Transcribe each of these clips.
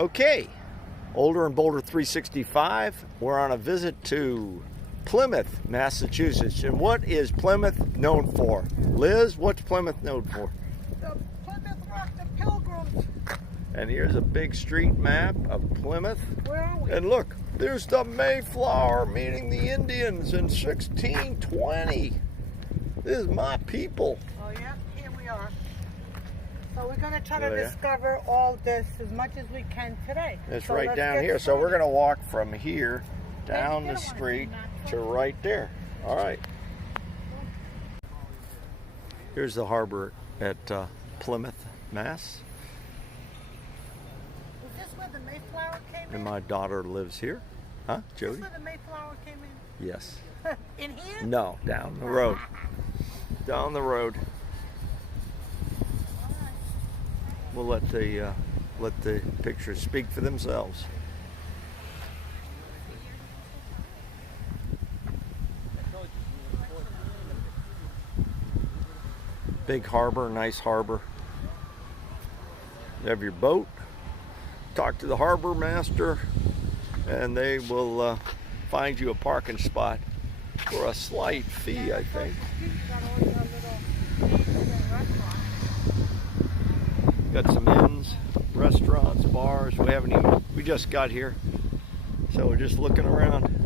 Okay, Older and Bolder 365. We're on a visit to Plymouth, Massachusetts. And what is Plymouth known for? Liz, what's Plymouth known for? The Plymouth Rock, the Pilgrims. And here's a big street map of Plymouth. Where are we? And look, there's the Mayflower meeting the Indians in 1620. This is my people. Oh yeah, here we are. So we're going to try to Yeah. discover all this as much as we can today. It's So right let's down get here. So we're started. going to walk from here down Maybe the they don't wanna street see that. to right there. All right. Here's the harbor at Plymouth, Mass. Is this where the Mayflower came And in? my daughter lives here. Huh, Is Jody? this where the Mayflower came in? Yes. In here? No, down the road. Down the road. All right. We'll let the pictures speak for themselves. Big harbor, nice harbor. You have your boat. Talk to the harbor master, and they will find you a parking spot for a slight fee, I think. Got some inns, restaurants, bars. We just got here, so we're just looking around.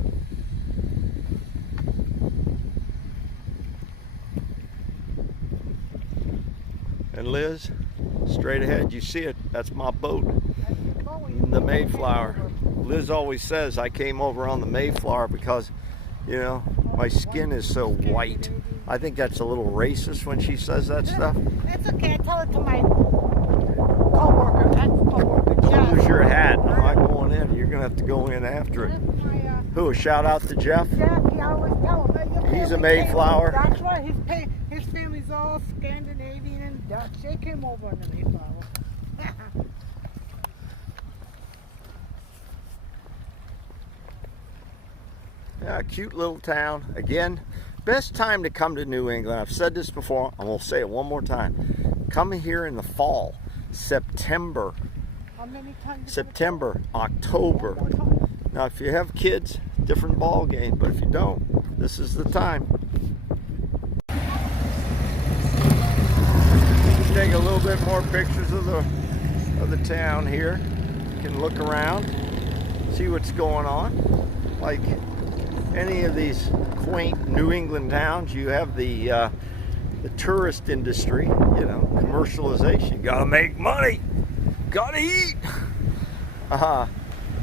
And Liz, straight ahead, you see it, that's my boat, the Mayflower. Liz always says I came over on the Mayflower because, you know, my skin is so white. I think that's a little racist when she says that stuff. It's okay, I tell it to my co-worker, ex-co-worker, Jess. Who's your hat? I'm not going in. You're going to have to go in after it. Who? Shout out to Jeff? Jeff, he always tell him. He's a Mayflower. That's right, his family's all Scandinavian and Dutch. They came over on the Mayflower. Yeah, cute little town. Again, best time to come to New England. I've said this before, and we'll say it one more time. Come here in the fall, September, How many times? September, October. Now, if you have kids, different ball game, but if you don't, this is the time. Take a little bit more pictures of the town here. You can look around, see what's going on. Like any of these quaint New England towns, you have the tourist industry, you know, commercialization. Gotta make money, gotta eat.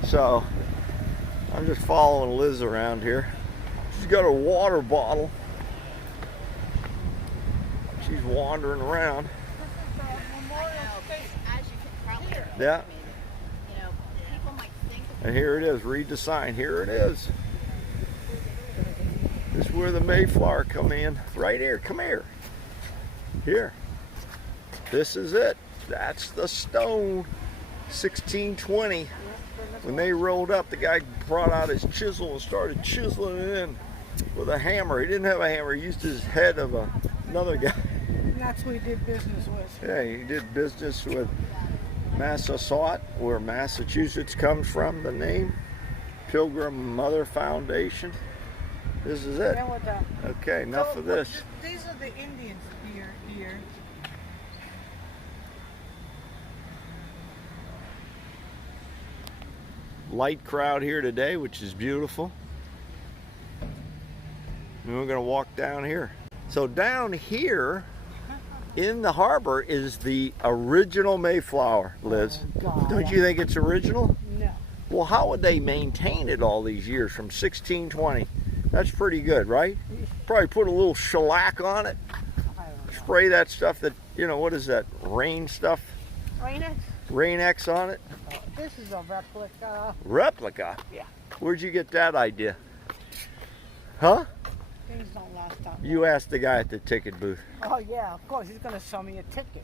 So I'm just following Liz around here. She's got her water bottle. She's wandering around. Yeah. And here it is. Read the sign. Here it is. This is where the Mayflower come in. Right here. Come here. Here. This is it. That's the stone. 1620. When they rolled up, the guy brought out his chisel and started chiseling it in with a hammer. He didn't have a hammer. He used his head of another guy. And that's who he did business with. Yeah, he did business with Massachusetts, where Massachusetts comes from, the name. Pilgrim Mother Foundation. This is it. Okay, enough of this. These are the Indians here. Light crowd here today, which is beautiful. And we're going to walk down here. So down here in the harbor is the original Mayflower, Liz. Oh, God. Don't you think it's original? No. Well, how would they maintain it all these years from 1620? That's pretty good, right? Probably put a little shellac on it. I don't know. Spray that stuff that, you know, what is that? Rain stuff? Rain-X? Rain-X on it? This is a replica. Replica? Yeah. Where'd you get that idea? Huh? Things don't last that long. You asked the guy at the ticket booth. Oh yeah, of course. He's going to sell me a ticket.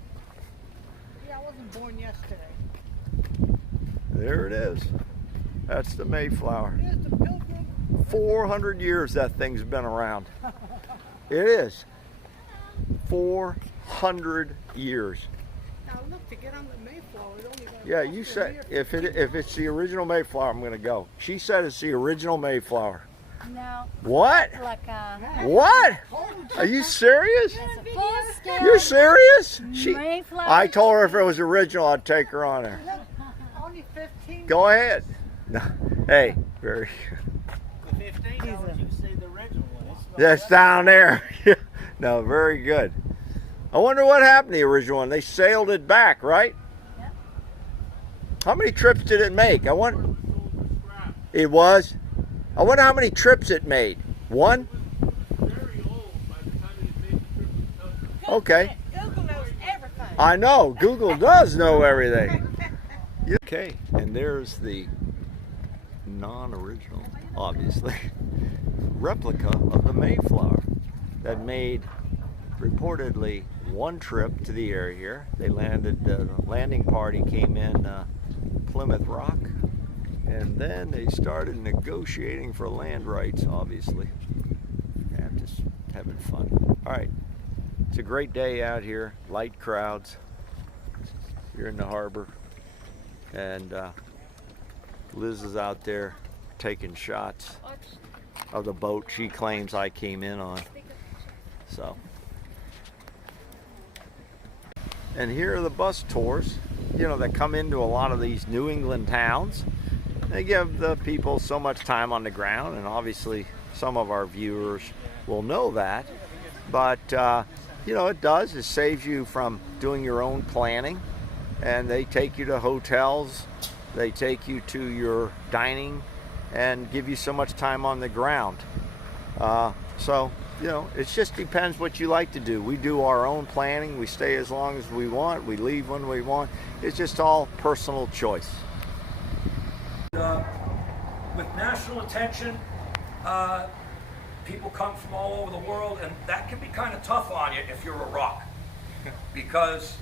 Yeah, I wasn't born yesterday. There it is. That's the Mayflower. Here's the Pilgrim. 400 years that thing's been around. It is. 400 years. Now look, to get on the Mayflower, it's only going to Yeah, you said if it's the original Mayflower, I'm gonna go. She said it's the original Mayflower. No. What? Replica. What? Are you serious? It's a full scale. You're serious? Mayflower. I told her if it was original, I'd take her on there. Only 15. Go ahead. No. Hey, very. For $15, you say the original one. That's down there. No, very good. I wonder what happened to the original one. They sailed it back, right? Yep. How many trips did it make? I wonder. It was. I wonder how many trips it made. One? Very old by the time it made the trip to Kentucky. Okay. Google knows everything. I know. Google does know everything. Okay, and there's the non-original, obviously, replica of the Mayflower that made reportedly one trip to the area here. They landed, the landing party came in Plymouth Rock, and then they started negotiating for land rights, obviously. Yeah, just having fun. All right, it's a great day out here, light crowds. You're in the harbor, and Liz is out there taking shots of the boat she claims I came in on. So, and here are the bus tours, you know, that come into a lot of these New England towns. They give the people so much time on the ground, and obviously some of our viewers will know that. But, you know, it saves you from doing your own planning. And they take you to hotels, they take you to your dining, and give you so much time on the ground. So, you know, it just depends what you like to do. We do our own planning, we stay as long as we want, we leave when we want. It's just all personal choice. With national attention, people come from all over the world, and that can be kind of tough on you if you're a rock, because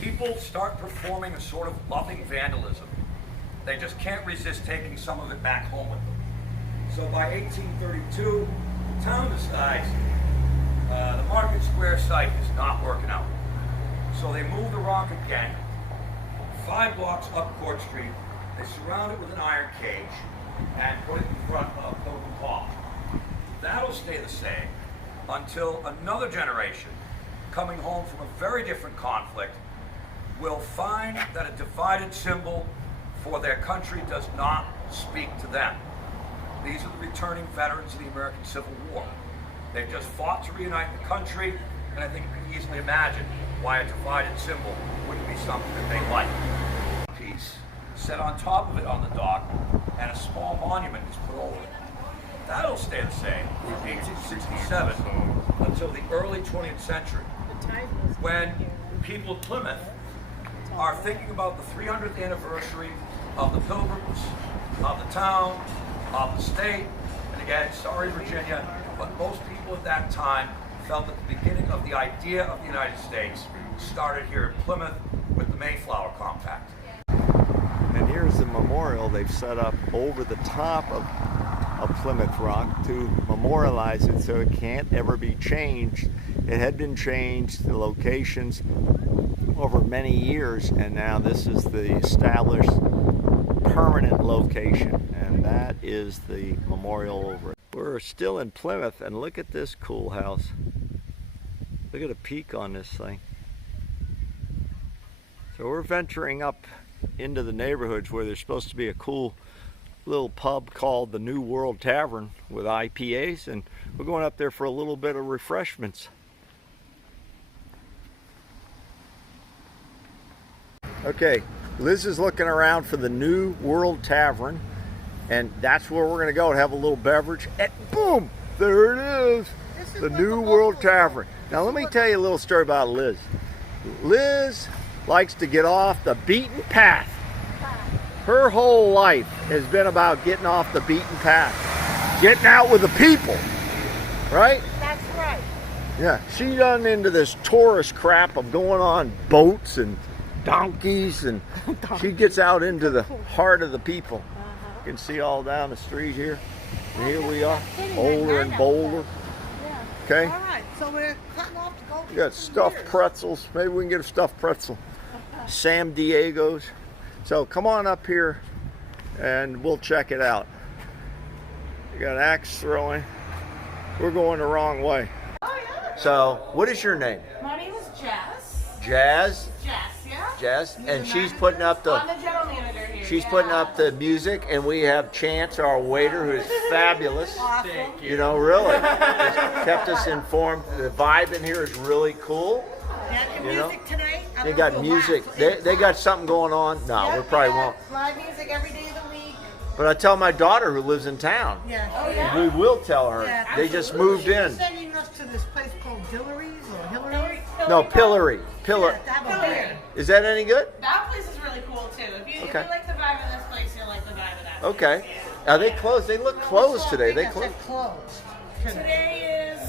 people start performing a sort of loving vandalism. They just can't resist taking some of it back home with them. So by 1832, the town decides the Market Square site is not working out. So they move the rock again, 5 blocks up Court Street. They surround it with an iron cage and put it in front of Pilgrim Hall. That'll stay the same until another generation, coming home from a very different conflict, will find that a divided symbol for their country does not speak to them. These are the returning veterans of the American Civil War. They've just fought to reunite the country, and I think you can easily imagine why a divided symbol wouldn't be something that they like. Piece set on top of it on the dock, and a small monument is put over it. That'll stay the same from 1867 until the early 20th century, when people of Plymouth are thinking about the 300th anniversary of the Pilgrims, of the town, of the state, and again, sorry Virginia, but most people at that time felt that the beginning of the idea of the United States started here in Plymouth with the Mayflower Compact. And here's the memorial they've set up over the top of Plymouth Rock to memorialize it so it can't ever be changed. It had been changed, the locations, over many years, and now this is the established permanent location, and that is the memorial over it. We're still in Plymouth, and look at this cool house. Look at a peak on this thing. So we're venturing up into the neighborhoods where there's supposed to be a cool little pub called the New World Tavern with IPAs, and we're going up there for a little bit of refreshments. Okay, Liz is looking around for the New World Tavern, and that's where we're going to go and have a little beverage. And boom, there it is, the New World Tavern. Now let me tell you a little story about Liz. Liz likes to get off the beaten path. Her whole life has been about getting off the beaten path, getting out with the people, right? That's right. Yeah, she done into this tourist crap of going on boats and donkeys, and she gets out into the heart of the people. You can see all down the street here. And here we are, bolder and bolder. Okay? All right, so we're cutting off to go. We got stuffed pretzels. Maybe we can get a stuffed pretzel. Sam Diego's. So come on up here and we'll check it out. You got axe throwing. We're going the wrong way. So what is your name? My name is Jess. Jazz? Jess, yeah? Jess? And she's putting up I'm the the general manager here. she's putting up the music, and we have Chance, our waiter, who is fabulous. Awesome. You know, really. Has kept us informed. The vibe in here is really cool. And You know? music tonight. I They don't got know music. why. They got something going on. No, Yep, we probably got won't. live music every day of the week. But I tell my daughter who lives in town. Yeah. Oh, yeah? We will tell her. Yeah, They just absolutely. moved She in. was sending us to this place called Hillary's or Hillary's. No, Pillory. Pillar. Yeah, to have a beer. Is that any good? That place is really cool too. If you Okay. like the vibe of this place, you'll like the vibe of that. Okay. Are they closed? They look closed today. They Yes, closed. they're closed. Today is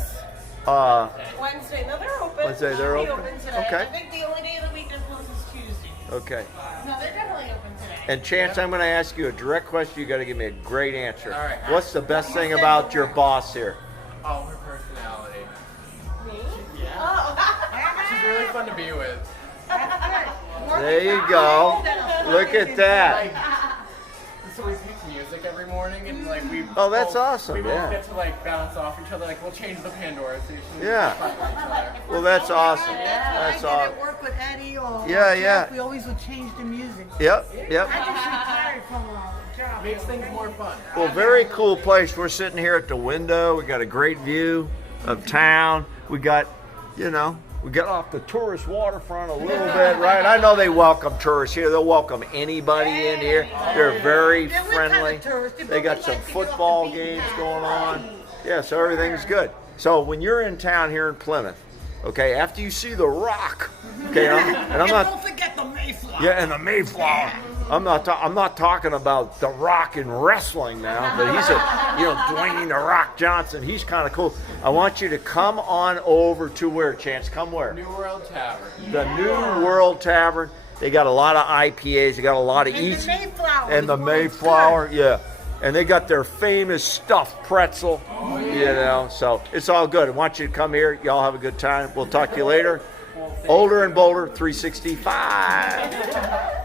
Wednesday. No, they're open. Wednesday, they're They'll be open? today. Okay. I think the only day of the week they're closed is Tuesday. Okay. No, they're definitely open today. And Chance, I'm going to ask you a direct question. You got to give me a great answer. All right. What's the best thing about your boss here? Oh, her personality. Me? Yeah. Oh. She's really fun to be with. There you go. Look at that. So we pick music every morning, and like we. Oh, that's both- awesome, We both yeah. get to like bounce off each other. Like we'll change the Pandora station. Yeah. Fuck with each other. Well, that's awesome. That's That's what I did awesome. at work with Eddie or Yeah, Jeff. yeah. We always would change the music. Yep, yep. I just retired from a job. Makes things more fun. Well, very cool place. We're sitting here at the window. We got a great view of town. We got, you know, we got off the tourist waterfront a little bit, right? I know they welcome tourists here. They'll welcome anybody in here. They're very Yeah, we're kinda friendly. touristy, They but got we some like to get off the football beaten games path. going on. Yeah, so everything's good. So when you're in town here in Plymouth, okay, after you see the Rock, okay, and I'm not. Don't forget the Mayflower. Yeah, and the Mayflower. I'm not talking about The Rock in wrestling now, but he's Dwayne The Rock Johnson. He's kind of cool. I want you to come on over to where, Chance? Come where? New World Tavern. The New World Tavern. They got a lot of IPAs. They got a lot of And eats. the Mayflower. And the is where it's Mayflower, yeah. And they got their famous stuffed pretzel, you know. So it's all good. I want you to come here. Y'all have a good time. We'll talk to you later. Older and Bolder 365.